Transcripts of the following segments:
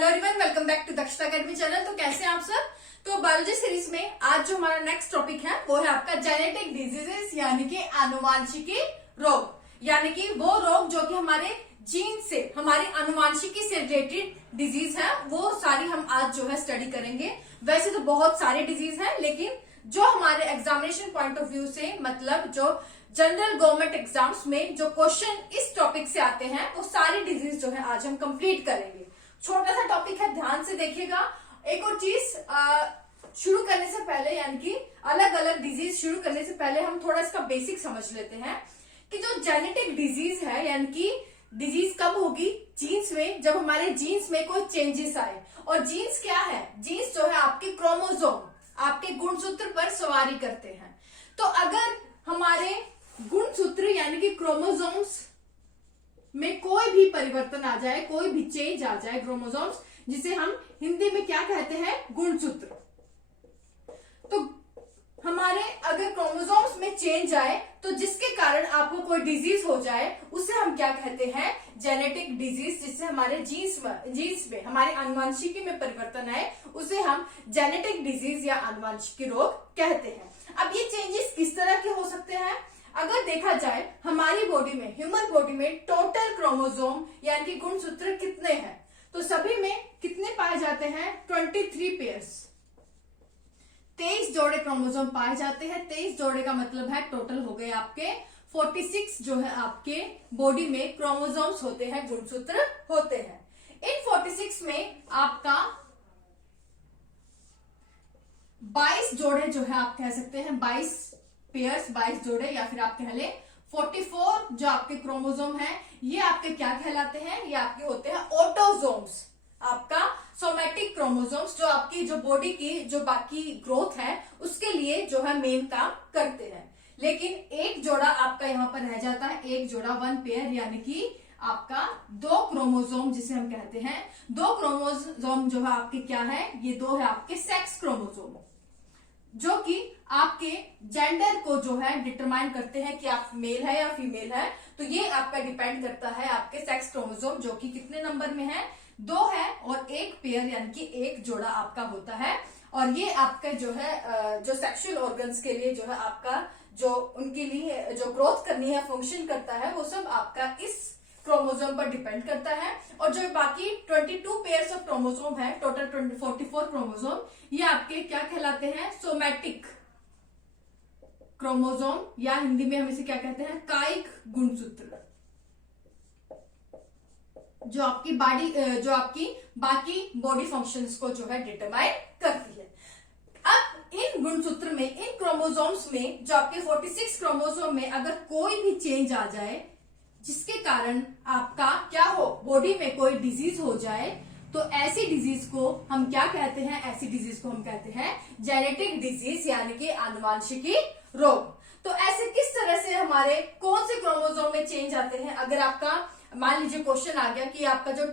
Hello everyone, welcome back to Dakshata academy channel. तो कैसे हैं आप सब। तो बायोलॉजी सीरीज में आज जो हमारा नेक्स्ट टॉपिक है वो है आपका जेनेटिक डिजीजेस यानी कि आनुवांशिकी रोग, यानी कि वो रोग जो कि हमारे जीन से, हमारी आनुवांशिकी से रिलेटेड डिजीज है, वो सारी हम आज जो है स्टडी करेंगे। वैसे तो बहुत सारे डिजीज है, लेकिन जो हमारे एग्जामिनेशन पॉइंट ऑफ व्यू से, मतलब जो जनरल गवर्नमेंट एग्जाम्स में जो क्वेश्चन इस टॉपिक से आते हैं, वो सारी डिजीज जो है आज हम कंप्लीट करेंगे। छोटा सा टॉपिक है, ध्यान से देखिएगा। एक और चीज, शुरू करने से पहले, यानी कि अलग अलग डिजीज शुरू करने से पहले हम थोड़ा इसका बेसिक समझ लेते हैं कि जो जेनेटिक डिजीज है, यानी कि डिजीज कब होगी, जीन्स में, जब हमारे जीन्स में कोई चेंजेस आए। और जीन्स क्या है, जीन्स जो है आपके क्रोमोसोम, आपके गुणसूत्र पर सवारी करते हैं। तो अगर हमारे गुणसूत्र यानी कि क्रोमोसोम्स में कोई भी परिवर्तन आ जाए, कोई भी चेंज आ जाए क्रोमोसोम्स, जिसे हम हिंदी में क्या कहते हैं, गुणसूत्र। तो हमारे अगर क्रोमोसोम्स में चेंज आए, तो जिसके कारण आपको कोई डिजीज हो जाए, उसे हम क्या कहते हैं, जेनेटिक डिजीज। जिससे हमारे जीन्स में हमारी आनुवांशिकी में परिवर्तन आए, उसे हम जेनेटिक डिजीज या आनुवांशिकी रोग कहते हैं। अब ये चेंजेस किस तरह के हो सकते हैं। अगर देखा जाए हमारी बॉडी में, ह्यूमन बॉडी में टोटल क्रोमोसोम यानी कि गुणसूत्र कितने हैं, तो सभी में कितने पाए जाते हैं, 23 पेयर्स, 23 जोड़े क्रोमोसोम पाए जाते हैं। 23 जोड़े का मतलब है टोटल हो गए आपके 46 जो है आपके बॉडी में क्रोमोसोम्स होते हैं, गुणसूत्र होते हैं। इन 46 में आपका 22 जोड़े जो है आप कह सकते हैं, 22 पेयर्स, 22 जोड़े, या फिर आप कह ले 44 जो आपके क्रोमोसोम है, ये आपके क्या कहलाते हैं, ये आपके होते हैं ऑटोसोम्स। आपका सोमैटिक क्रोमोसोम्स जो आपकी जो बॉडी की जो बाकी ग्रोथ है उसके लिए जो है मेन काम करते हैं। लेकिन एक जोड़ा आपका यहाँ पर रह जाता है, एक जोड़ा, 1 पेयर, यानी कि आपका 2 क्रोमोसोम जिसे हम कहते हैं। 2 क्रोमोसोम जो है आपके क्या है, ये 2 है आपके सेक्स क्रोमोसोम, जो कि आपके जेंडर को जो है डिटरमाइन करते हैं कि आप मेल है या फीमेल है। तो ये आपका डिपेंड करता है आपके सेक्स क्रोमोसोम, जो कि कितने नंबर में है, 2 है, और एक पेयर यानी कि एक जोड़ा आपका होता है। और ये आपका जो है जो सेक्सुअल ऑर्गन्स के लिए जो है आपका जो उनके लिए जो ग्रोथ करनी है, फंक्शन करता है, वो सब आपका इस क्रोमोसोम पर डिपेंड करता है। और जो बाकी 22 पेयर्स ऑफ क्रोमोसोम है, टोटल 44 क्रोमोसोम, ये आपके क्या कहलाते हैं, सोमैटिक क्रोमोसोम, या हिंदी में हम इसे क्या कहते हैं, कायिक गुणसूत्र, जो आपकी बाकी बॉडी फंक्शंस को जो है डिटरमाइन करती है। अब इन गुणसूत्र में, इन क्रोमोसोम्स में, जो आपके 46 क्रोमोसोम में अगर कोई भी चेंज आ जाए, जिसके कारण आपका क्या हो, बॉडी में कोई डिजीज हो जाए, तो ऐसी डिजीज को हम क्या कहते हैं, ऐसी डिजीज को हम कहते हैं जेनेटिक डिजीज यानी कि आनुवांशिकी रोग। तो ऐसे किस तरह से हमारे कौन से क्रोमोसोम में चेंज आते हैं। अगर आपका मान लीजिए क्वेश्चन आ गया कि आपका जो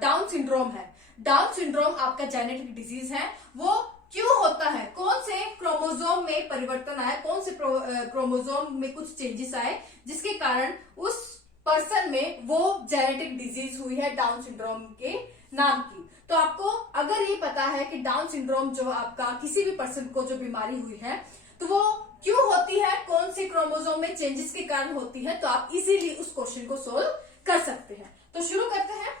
डाउन सिंड्रोम है, डाउन सिंड्रोम आपका जेनेटिक डिजीज है, वो क्यों होता है, कौन से क्रोमोसोम में परिवर्तन आया, कौन से क्रोमोसोम में कुछ चेंजेस आए, जिसके कारण उस पर्सन में वो जेनेटिक डिजीज हुई है डाउन सिंड्रोम के नाम की। तो आपको अगर ये पता है कि डाउन सिंड्रोम जो आपका किसी भी पर्सन को जो बीमारी हुई है, तो वो क्यों होती है, कौन से क्रोमोसोम में चेंजेस के कारण होती है, तो आप इजीली उस क्वेश्चन को सोल्व कर सकते हैं। तो शुरू करते हैं।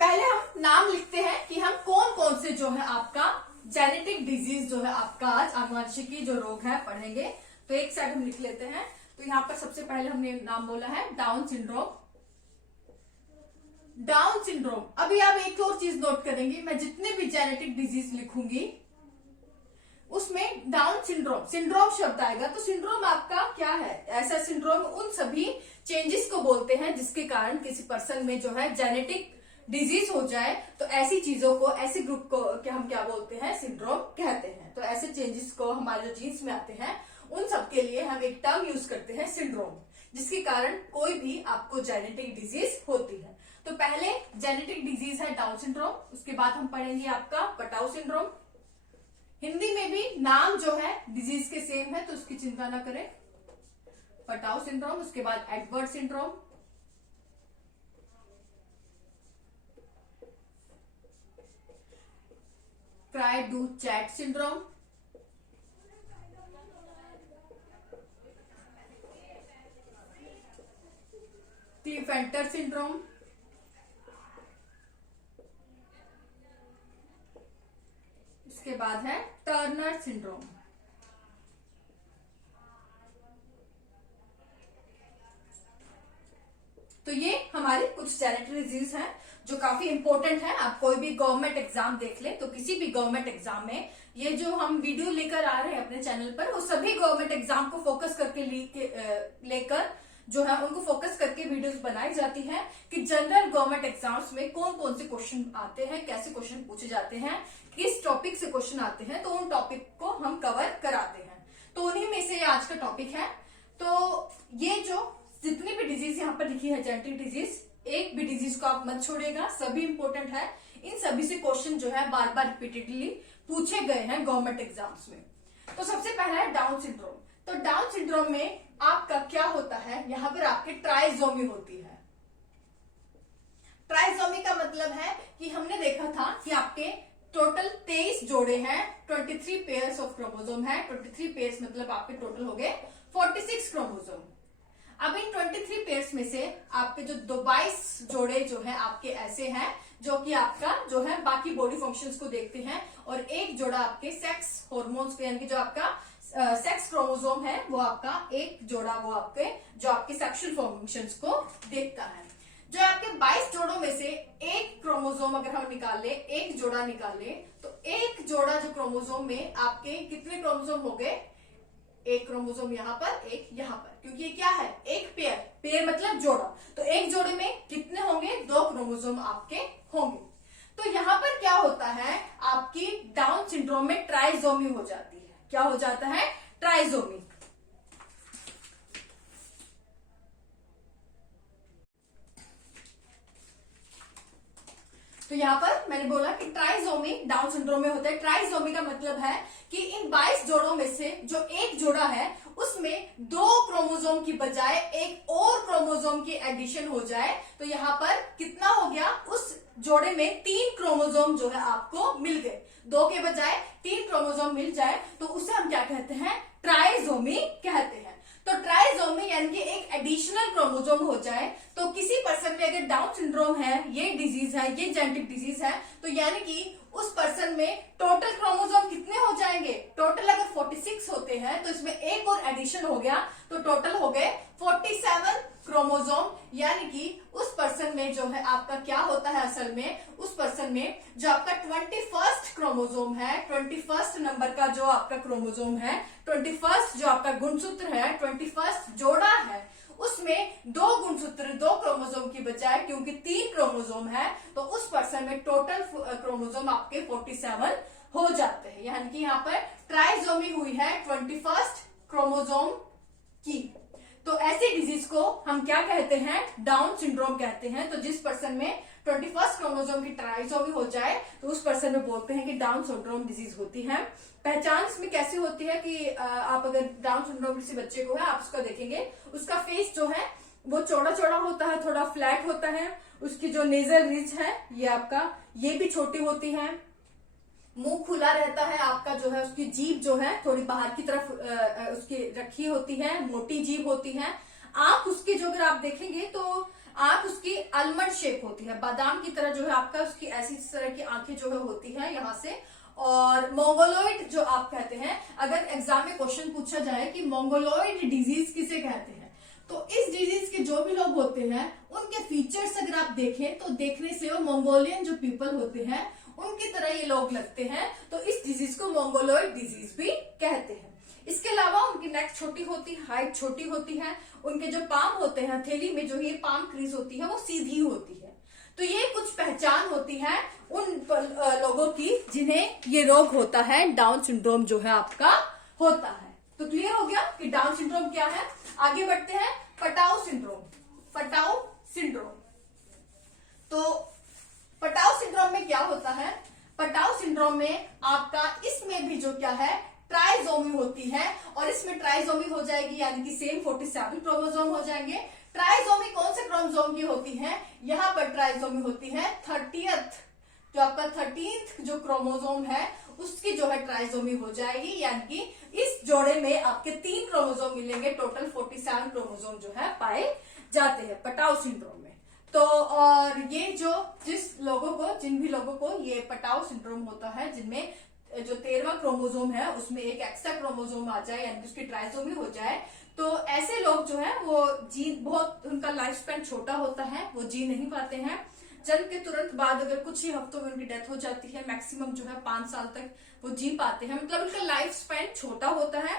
पहले हम नाम लिखते हैं कि हम कौन कौन से जो है आपका जेनेटिक डिजीज जो है आपका आज आनुवांशिकी जो रोग है पढ़ेंगे। तो एक साइड हम लिख लेते हैं। तो यहाँ पर सबसे पहले हमने नाम बोला है डाउन सिंड्रोम। Down syndrome. अभी आप एक और चीज नोट करेंगे, मैं जितने भी जेनेटिक डिजीज लिखूंगी उसमें डाउन सिंड्रोम, सिंड्रोम शब्द आएगा। तो सिंड्रोम आपका क्या है, ऐसा सिंड्रोम उन सभी चेंजेस को बोलते हैं जिसके कारण किसी पर्सन में जो है जेनेटिक डिजीज हो जाए। तो ऐसी चीजों को, ऐसे ग्रुप को हम क्या बोलते हैं, सिंड्रोम कहते हैं। तो ऐसे चेंजेस को हमारे जो जीन्स में आते हैं, उन सब के लिए हम एक टर्म यूज करते हैं सिंड्रोम, जिसके कारण कोई भी आपको जेनेटिक डिजीज होती है। तो पहले जेनेटिक डिजीज है डाउन सिंड्रोम, उसके बाद हम पढ़ेंगे आपका पटाउ सिंड्रोम। हिंदी में भी नाम जो है डिजीज के सेम है, तो उसकी चिंता ना करें। पटाउ सिंड्रोम, उसके बाद एडवर्ड सिंड्रोम, है डू-चैट सिंड्रोम, क्लीफेंटर सिंड्रोम, इसके बाद है टर्नर सिंड्रोम। तो ये हमारे कुछ जेनेटिक डिजीज हैं जो काफी इंपॉर्टेंट है। आप कोई भी गवर्नमेंट एग्जाम देख ले तो किसी भी गवर्नमेंट एग्जाम में ये जो हम वीडियो लेकर आ रहे हैं अपने चैनल पर, वो सभी गवर्नमेंट एग्जाम को फोकस करके लेकर जो है उनको फोकस करके वीडियोस बनाई जाती है कि जनरल गवर्नमेंट एग्जाम्स में कौन कौन से क्वेश्चन आते हैं, कैसे क्वेश्चन पूछे जाते हैं, किस टॉपिक से क्वेश्चन आते हैं, तो उन टॉपिक को हम कवर कराते हैं। तो उन्हीं में से आज का टॉपिक है। तो ये जो जितनी भी डिजीज यहाँ पर लिखी है जेनेटिक डिजीज, एक भी डिजीज को आप मत छोड़िएगा, सभी इंपॉर्टेंट है। इन सभी से क्वेश्चन जो है बार बार रिपीटेडली पूछे गए हैं गवर्नमेंट एग्जाम्स में। तो सबसे पहला है डाउन सिंड्रोम। तो डाउन सिंड्रोम में आपका क्या होता है, यहाँ पर आपकी ट्राइजोमी होती है। ट्राइजोमी का मतलब है कि हमने देखा था कि आपके टोटल 23 जोड़े हैं, 23 पेयर्स ऑफ क्रोमोसोम है। 23 पेयर्स मतलब आपके टोटल हो गए 46 क्रोमोसोम। अब इन 23 पेयर्स में से आपके जो 22 जोड़े जो है आपके ऐसे हैं जो कि आपका जो है बाकी बॉडी फंक्शंस को देखते हैं, और एक जोड़ा आपके सेक्स हार्मोन्स को, यानी कि जो आपका सेक्स क्रोमोसोम है वो आपका एक जोड़ा वो आपके जो आपके सेक्सुअल फंक्शंस को देखता है। जो आपके 22 जोड़ों में से एक क्रोमोसोम अगर हम निकाल ले, एक जोड़ा निकाल ले, तो एक जोड़ा जो क्रोमोसोम में आपके कितने क्रोमोसोम हो गए, एक क्रोमोसोम यहाँ पर, एक यहाँ पर, क्योंकि ये क्या है, एक पेयर, पेयर मतलब जोड़ा। तो एक जोड़े में कितने होंगे, 2 क्रोमोसोम आपके होंगे। तो यहाँ पर क्या होता है, आपकी डाउन सिंड्रोम में ट्राइजोमी हो जाती है। क्या हो जाता है, ट्राइजोमी। तो यहाँ पर मैंने बोला कि ट्राइजोमी डाउन सिंड्रोम में होता है। ट्राइजोमी का मतलब है कि इन 22 जोड़ों में से जो एक जोड़ा है उसमें 2 क्रोमोसोम की बजाय एक और क्रोमोसोम की एडिशन हो जाए। तो यहाँ पर कितना हो गया, उस जोड़े में 3 क्रोमोसोम जो है आपको मिल गए, 2 के बजाय 3 क्रोमोसोम मिल जाए तो उसे हम क्या कहते हैं, ट्राइजोमी कहते हैं। तो ट्राइजोमी यानी कि एक एडिशनल क्रोमोसोम हो जाए। तो किसी पर्सन में अगर डाउन सिंड्रोम है, ये डिजीज है, ये जेनेटिक डिजीज है, तो यानी कि उस पर्सन में टोटल क्रोमोसोम कितने हो जाएंगे, टोटल अगर 46 होते हैं तो इसमें एक और एडिशन हो गया तो टोटल हो गए 47 क्रोमोसोम। यानी कि उस पर्सन में जो है आपका क्या होता है, असल में उस पर्सन में जो आपका 21st क्रोमोसोम है, 21st नंबर का जो आपका क्रोमोसोम है, 21st जो आपका गुणसूत्र है, 21st जोड़ा है, उसमें 2 गुणसूत्र 2 क्रोमोसोम की बजाय क्योंकि 3 क्रोमोसोम है तो उस पर्सन में टोटल क्रोमोसोम आपके 47 हो जाते हैं। यानी कि यहाँ पर ट्राइजोमी हुई है 21st क्रोमोसोम की। तो ऐसी डिजीज को हम क्या कहते हैं, डाउन सिंड्रोम कहते हैं। तो जिस पर्सन में 21st क्रोमोसोम की ट्राइजोमी हो जाए तो उस पर्सन में बोलते हैं कि डाउन सिंड्रोम डिजीज होती है। पहचान इसमें कैसी होती है कि आप अगर डाउन सिंड्रोम किसी बच्चे को है, आप उसका देखेंगे, उसका फेस जो है वो चौड़ा चौड़ा होता है, थोड़ा फ्लैट होता है, उसकी जो नेजल रिज है ये आपका ये भी छोटी होती है, मुंह खुला रहता है आपका, जो है उसकी जीभ जो है थोड़ी बाहर की तरफ उसकी रखी होती है, मोटी जीभ होती है। आंख उसकी जो अगर आप देखेंगे तो आंख उसकी आलमंड शेप होती है, बादाम की तरह जो है आपका उसकी ऐसी तरह की आंखें जो है होती है यहाँ से। और मोंगोलॉइड जो आप कहते हैं, अगर एग्जाम में क्वेश्चन पूछा जाए कि मोंगोलॉइड डिजीज किसे कहते हैं, तो इस डिजीज के जो भी लोग होते हैं उनके फीचर्स अगर आप देखें तो देखने से वो मंगोलियन जो पीपल होते हैं उनकी तरह ये लोग लगते हैं। तो इस डिजीज को मोंगोलॉइड डिजीज भी कहते हैं। इसके अलावा उनकी नेक छोटी होती है, हाइट छोटी होती है, उनके जो पाम होते हैं, हथेली में जो ये पाम क्रीज होती है वो सीधी होती है। तो ये कुछ पहचान होती है उन लोगों की जिन्हें ये रोग होता है, डाउन सिंड्रोम जो है आपका होता है। तो क्लियर हो गया कि डाउन सिंड्रोम क्या है। आगे बढ़ते हैं, पटाउ सिंड्रोम। पटाउ सिंड्रोम, तो पटाउ सिंड्रोम में क्या होता है, पटाउ सिंड्रोम में आपका इसमें भी जो क्या है ट्राइजोमी होती है, और इसमें ट्राइजोमी हो जाएगी यानी कि सेम 47 क्रोमोसोम हो जाएंगे। ट्राइजोमी कौन से क्रोमोसोम की होती है, यहाँ पर ट्राइजोमी होती है जो आपका 13th जो क्रोमोसोम है उसकी जो है ट्राइसोमी हो जाएगी, यानी कि इस जोड़े में आपके 3 क्रोमोसोम मिलेंगे, टोटल 47 क्रोमोसोम जो है पाए जाते हैं पटाउ सिंड्रोम में। तो और ये जो जिन भी लोगों को ये पटाउ सिंड्रोम होता है, जिनमें जो 13वां क्रोमोसोम है उसमें एक एक्स्ट्रा क्रोमोसोम आ जाए यानी कि उसकी ट्राइसोमी हो जाए, तो ऐसे लोग जो है वो बहुत उनका लाइफ स्पैन छोटा होता है, वो जी नहीं पाते हैं। जन्म के तुरंत बाद अगर कुछ ही हफ्तों में उनकी डेथ हो जाती है, मैक्सिमम जो है 5 साल तक वो जी पाते हैं, मतलब उनका लाइफ स्पैन छोटा होता है।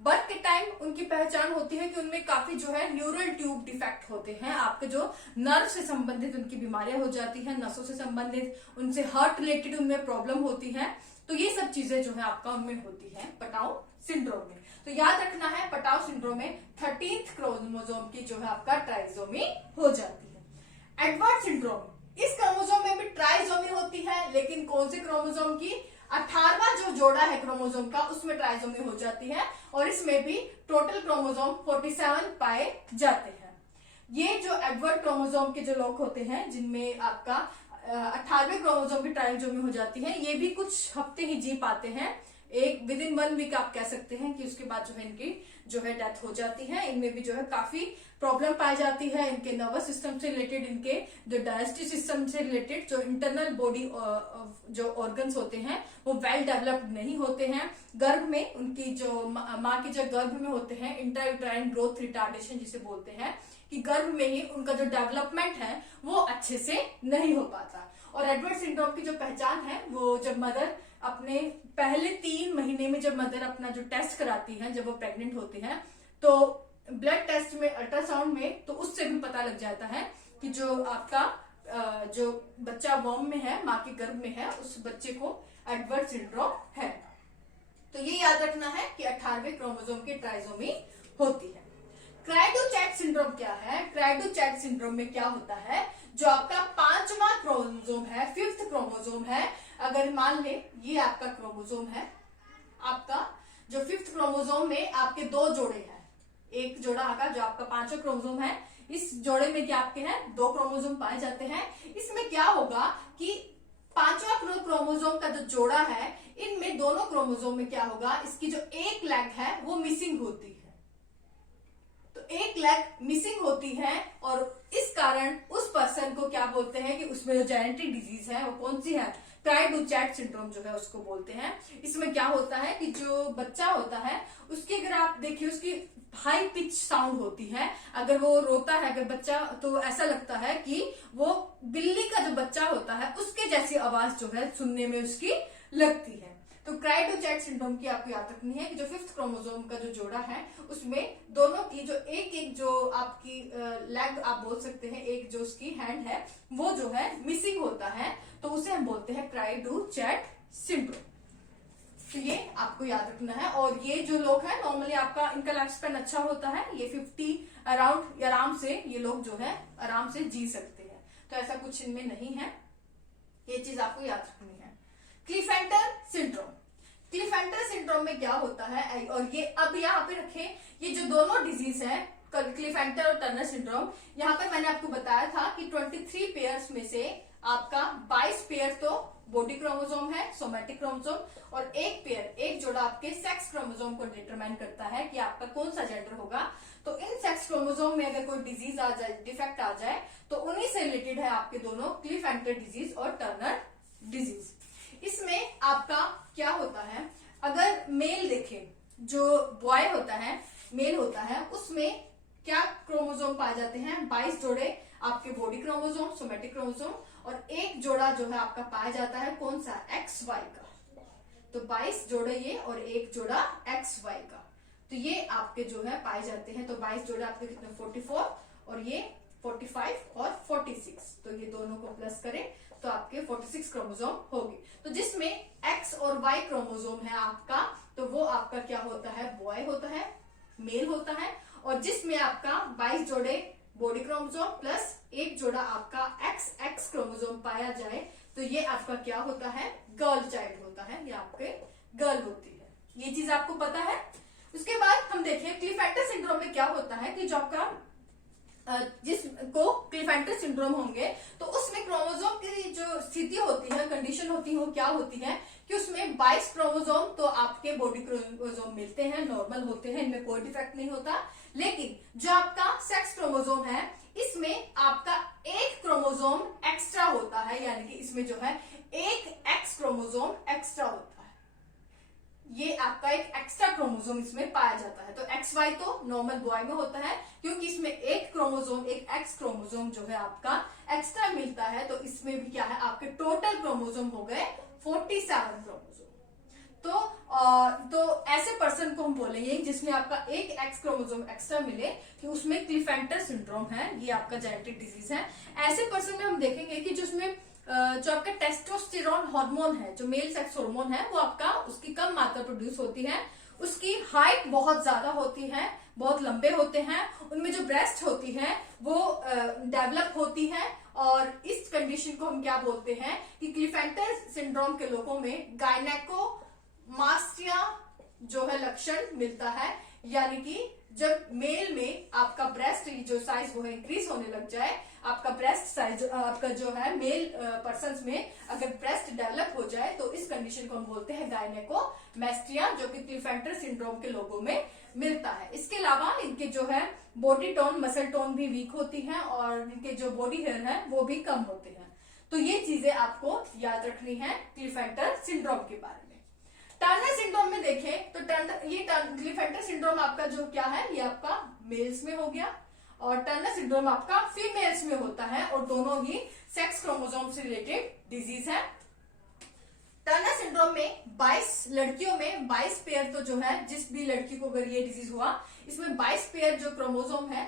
बर्थ के टाइम उनकी पहचान होती है कि उनमें काफी जो है न्यूरल ट्यूब डिफेक्ट होते हैं, आपके जो नर्व से संबंधित उनकी बीमारियां हो जाती हैं, नसों से संबंधित, उनसे हार्ट रिलेटेड उनमें प्रॉब्लम होती है। तो ये सब चीजें जो है आपका उनमें होती है पटाउ सिंड्रोम में। तो याद रखना है पटाउ सिंड्रोम में 13th क्रोमोसोम की जो है आपका ट्राइसोमी हो जाती है। एडवर्ड सिंड्रोम, इस क्रोमोसोम में भी ट्राइसोमी होती है, लेकिन कौन से क्रोमोसोम की? 18वां जो जोड़ा है क्रोमोसोम का उसमें ट्राइसोमी हो जाती है, और इसमें भी टोटल क्रोमोसोम 47 पाए जाते हैं। ये जो एडवर्ड क्रोमोसोम के जो लोग होते हैं जिनमें आपका 18वें क्रोमोसोम की ट्राइसोमी हो जाती है, ये भी कुछ हफ्ते ही जी पाते हैं, एक विद इन 1 वीक आप कह सकते हैं कि उसके बाद जो है इनकी जो है डेथ हो जाती है। इनमें भी जो है काफी प्रॉब्लम पाई जाती है, इनके नर्वस सिस्टम से रिलेटेड, इनके जो डाइजेस्टिव सिस्टम से रिलेटेड, जो इंटरनल बॉडी जो ऑर्गन्स होते हैं वो वेल डेवलप्ड नहीं होते हैं। गर्भ में उनकी जो माँ के जो गर्भ में होते हैं, इंट्रायूट्राइन ग्रोथ रिटार्डेशन जिसे बोलते हैं, कि गर्भ में ही उनका जो डेवलपमेंट है वो अच्छे से नहीं हो पाता। और एडवर्ड सिंड्रोम की जो पहचान है वो जब मदर अपने पहले 3 महीने में जब मदर अपना जो टेस्ट कराती है, जब वो प्रेग्नेंट होती है, तो ब्लड टेस्ट में, अल्ट्रासाउंड में, तो उससे भी पता लग जाता है कि जो आपका जो बच्चा वॉर्म में है, माँ के गर्भ में है, उस बच्चे को एडवर्ड सिंड्रोम है। तो ये याद रखना है कि 18वें क्रोमोसोम की ट्राइसोमी होती है। क्राइडो-चैट सिंड्रोम क्या है? क्राइडो-चैट सिंड्रोम में क्या होता है, जो आपका 5वां क्रोमोसोम है, 5th क्रोमोसोम है, अगर मान ले ये आपका क्रोमोसोम है, आपका जो 5th क्रोमोसोम में आपके 2 जोड़े हैं, एक जोड़ा आका जो आपका 5वां क्रोमोसोम है, इस जोड़े में क्या आपके हैं 2 क्रोमोसोम पाए जाते हैं। इसमें क्या होगा कि 5वां क्रोमोसोम का जो जोड़ा है, इनमें दोनों क्रोमोसोम में क्या होगा, इसकी जो एक लेग है वो मिसिंग होती है। तो एक लेग मिसिंग होती है, और इस कारण उस पर्सन को क्या बोलते हैं कि उसमें जो जेनेटिक डिजीज है वो कौन सी है? क्राइडो-चैट सिंड्रोम जो है उसको बोलते हैं। इसमें क्या होता है कि जो बच्चा होता है उसकी अगर आप देखिए, उसकी हाई पिच साउंड होती है, अगर वो रोता है अगर बच्चा, तो ऐसा लगता है कि वो बिल्ली का जो बच्चा होता है उसके जैसी आवाज जो है सुनने में उसकी लगती है। तो क्राइडो-चैट सिंड्रोम की आपको याद रखनी है कि जो 5th क्रोमोसोम का जो जोड़ा है उसमें दोनों की जो एक जो आपकी लेग आप बोल सकते हैं, एक जो उसकी हैंड है वो जो है मिसिंग होता है, तो उसे हम बोलते हैं क्राइडो-चैट सिंड्रोम। तो ये आपको याद रखना है। और ये जो लोग हैं नॉर्मली आपका इनका लाइफ स्पैन अच्छा होता है, ये 50 अराउंड आराम से ये लोग जो है आराम से जी सकते हैं, तो ऐसा कुछ इनमें नहीं है, ये चीज आपको याद रखनी है। क्लीफेंटर सिंड्रोम, क्लीफेंटर सिंड्रोम में क्या होता है, और ये अब यहाँ पे रखें, ये जो दोनों डिजीज है क्लीफेंटर और टर्नर सिंड्रोम, यहाँ पर मैंने आपको बताया था कि 23 पेयर्स में से आपका 22 पेयर तो बॉडी क्रोमोसोम है, सोमेटिक क्रोमोसोम, और एक पेयर, एक जोड़ा आपके सेक्स क्रोमोसोम को डिटरमाइन करता है कि आपका कौन सा जेंडर होगा। तो इन सेक्स क्रोमोसोम में अगर कोई डिजीज आ जाए, डिफेक्ट आ जाए, तो उन्हीं से रिलेटेड है आपके दोनों क्लीफेंटर डिजीज और टर्नर डिजीज। इसमें आपका क्या होता है, अगर मेल देखें, जो बॉय होता है, मेल होता है, उसमें क्या क्रोमोसोम पाए जाते हैं? 22 जोड़े आपके बॉडी क्रोमोसोम, सोमेटिक क्रोमोसोम, और एक जोड़ा जो है आपका पाया जाता है कौन सा? XY का। तो 22 जोड़े ये और एक जोड़ा XY का, तो ये आपके जो है पाए जाते हैं। तो 22 जोड़े आपके कितने? 44, और ये 45 और 46, तो ये दोनों को प्लस करें तो आपके 46 क्रोमोसोम होगी। तो जिसमें X और Y क्रोमोसोम है आपका, तो वो आपका क्या होता है? बॉय होता है, मेल होता है। और जिसमें आपका 22 जोड़े बॉडी क्रोमोसोम प्लस एक जोड़ा आपका XX क्रोमोसोम पाया जाए, तो ये आपका क्या होता है? गर्ल चाइल्ड होता है, ये आपके गर्ल होती है। ये चीज आपको पता है। उसके बाद हम देखिए क्लीफेंटर सिंड्रोम में क्या होता है कि जो आपका जिसको क्लीफेंटर सिंड्रोम होंगे, तो उसमें क्रोमोसोम की जो स्थिति होती है, कंडीशन होती है, वो क्या होती है कि उसमें 22 क्रोमोसोम तो आपके बॉडी क्रोमोसोम मिलते हैं, नॉर्मल होते हैं, इनमें कोई डिफेक्ट नहीं होता। लेकिन जो आपका सेक्स क्रोमोसोम है, इसमें आपका एक क्रोमोसोम एक्स्ट्रा होता है, यानी कि इसमें जो है एक एक्स क्रोमोसोम एक्स्ट्रा होता है। ये आपका एक एक्स्ट्रा क्रोमोसोम इसमें पाया जाता है। तो एक्स वाई तो नॉर्मल बॉय में होता है, क्योंकि इसमें एक क्रोमोसोम, एक एक्स क्रोमोसोम जो है आपका एक्स्ट्रा मिलता है। तो इसमें भी क्या है, आपके टोटल क्रोमोसोम हो गए 47 क्रोमोसोम। तो ऐसे पर्सन को हम बोलेंगे जिसमें आपका एक एक्स क्रोमोसोम एक्स्ट्रा मिले कि उसमें क्लिफेंटर सिंड्रोम है, ये आपका जेनेटिक डिजीज है। ऐसे पर्सन में हम देखेंगे कि जिसमें जो आपका टेस्टोस्टेरोन हार्मोन है, जो मेल सेक्स हार्मोन है, वो आपका उसकी कम मात्रा प्रोड्यूस होती है, उसकी हाइट बहुत ज्यादा होती है, बहुत लंबे होते हैं, उनमें जो ब्रेस्ट होती है वो डेवलप होती है। और इस कंडीशन को हम क्या बोलते हैं कि क्लिफेंटर सिंड्रोम के लोगों में गायनेकोमास्टिया जो है लक्षण मिलता है, यानी कि जब मेल में आपका ब्रेस्ट जो साइज वो है इंक्रीज होने लग जाए, आपका ब्रेस्ट साइज आपका जो है मेल पर्सन्स में अगर ब्रेस्ट डेवलप हो जाए, तो इस कंडीशन को हम बोलते हैं गायनेकोमास्टिया, जो कि क्लिफेंटर सिंड्रोम के लोगों में मिलता है। इसके अलावा इनके जो है बॉडी टोन, मसल टोन भी वीक होती है और इनके जो बॉडी हेयर है वो भी कम होते हैं। तो ये चीजें आपको याद रखनी है क्लिफेंटर सिंड्रोम के बारे में। टर्नर सिंड्रोम में देखें तो ये क्लिफेंटर सिंड्रोम आपका जो क्या है, ये आपका मेल्स में हो गया, और टर्नर सिंड्रोम आपका फीमेल्स में होता है, और दोनों ही सेक्स क्रोमोसोम से रिलेटेड डिजीज है। टर्नर सिंड्रोम में 22 लड़कियों में 22 पेयर तो जो है, जिस भी लड़की को अगर ये डिजीज हुआ, इसमें 22 पेयर जो क्रोमोसोम है,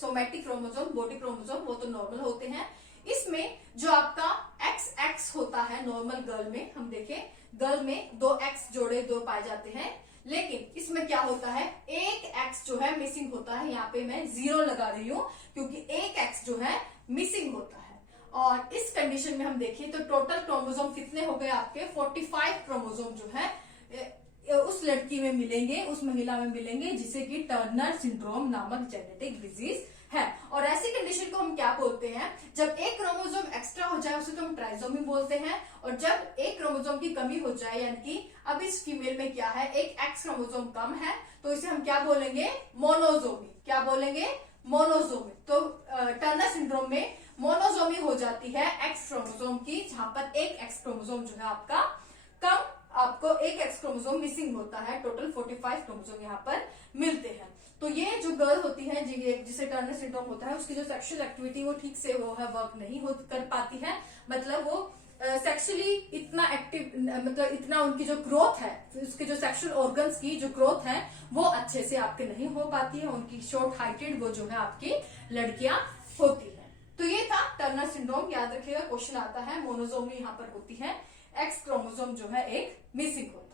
सोमैटिक क्रोमोसोम, बॉडी क्रोमोसोम, वो तो नॉर्मल होते हैं। इसमें जो आपका XX होता है नॉर्मल गर्ल में, हम देखें गर्ल में 2 X जोड़े 2 पाए जाते हैं, लेकिन इसमें क्या होता है, एक X जो है मिसिंग होता है। यहाँ पे मैं 0 लगा रही हूँ क्योंकि एक X जो है मिसिंग होता है। और इस कंडीशन में हम देखें तो टोटल क्रोमोसोम कितने हो गए आपके, 45 क्रोमोसोम जो है उस लड़की में मिलेंगे, उस महिला में मिलेंगे जिसे कि टर्नर सिंड्रोम नामक जेनेटिक डिजीज है। और ऐसी कंडीशन को हम क्या बोलते हैं, जब एक क्रोमोसोम एक्स्ट्रा हो जाए उसे तो हम ट्राइसोमी बोलते हैं, और जब एक क्रोमोसोम की कमी हो जाए, यानी कि अब इस फीमेल में क्या है, एक एक्स क्रोमोसोम कम है, तो इसे हम क्या बोलेंगे, मोनोजोमी। क्या बोलेंगे, मोनोजोमी। तो टर्नर सिंड्रोम में मोनोजोमी हो जाती है एक्स क्रोमोसोम की, जहां पर एक एक्स क्रोमोसोम जो है आपका कम, आपको एक एक्स क्रोमोसोम मिसिंग होता है। टोटल 45 क्रोमोसोम यहाँ पर मिलते हैं। तो ये जो गर्ल होती है जिसे टर्नर सिंड्रोम होता है, उसकी जो सेक्सुअल एक्टिविटी वो ठीक से वो है वर्क नहीं कर पाती है, मतलब वो सेक्सुअली इतना एक्टिव, मतलब इतना उनकी जो ग्रोथ है, उसके जो सेक्सुअल ऑर्गन्स की जो ग्रोथ है वो अच्छे से आपके नहीं हो पाती है, उनकी शॉर्ट हाइटेड वो जो है आपकी लड़कियां होती है। तो ये था टर्नर सिंड्रोम, याद रखिएगा क्वेश्चन आता है। मोनोजोमी यहाँ पर होती है, एक्स क्रोमोसोम जो है एक मिसिंग होता है।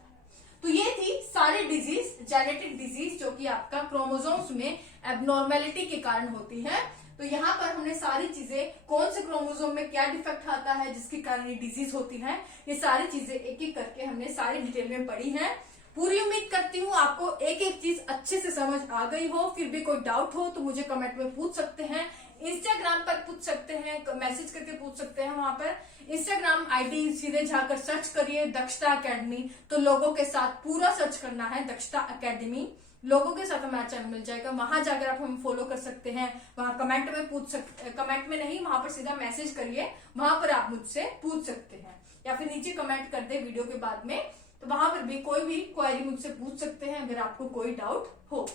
तो ये थी सारी डिजीज, जेनेटिक डिजीज जो कि आपका क्रोमोसोम्स में एबनॉर्मेलिटी के कारण होती है। तो यहाँ पर हमने सारी चीजें, कौन से क्रोमोसोम में क्या डिफेक्ट आता है जिसके कारण ये डिजीज होती है, ये सारी चीजें एक एक करके हमने सारी डिटेल में पढ़ी है। पूरी उम्मीद करती हूँ आपको एक एक चीज अच्छे से समझ आ गई हो। फिर भी कोई डाउट हो तो मुझे कमेंट में पूछ सकते हैं, इंस्टाग्राम पर पूछ सकते हैं, मैसेज करके पूछ सकते हैं। वहां पर इंस्टाग्राम आईडी सीधे जाकर सर्च करिए दक्षता एकेडमी, तो लोगों के साथ पूरा सर्च करना है दक्षता एकेडमी, लोगों के साथ हमारा चैनल मिल जाएगा। वहां जाकर आप हमें फॉलो कर सकते हैं। वहां कमेंट में पूछ सकते, कमेंट में नहीं, वहां पर सीधा मैसेज करिए, वहां पर आप मुझसे पूछ सकते हैं, या फिर नीचे कमेंट कर दे वीडियो के बाद में, तो वहां पर भी कोई भी क्वेरी मुझसे पूछ सकते हैं अगर आपको कोई डाउट हो।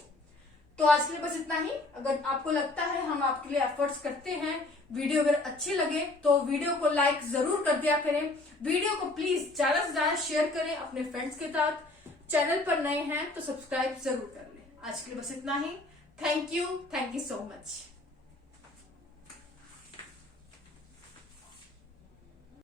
तो आज के लिए बस इतना ही। अगर आपको लगता है हम आपके लिए एफर्ट्स करते हैं, वीडियो अगर अच्छी लगे तो वीडियो को लाइक जरूर कर दिया करें। वीडियो को प्लीज ज्यादा से ज्यादा शेयर करें अपने फ्रेंड्स के साथ। चैनल पर नए हैं तो सब्सक्राइब जरूर कर लें। आज के लिए बस इतना ही। Thank you so much.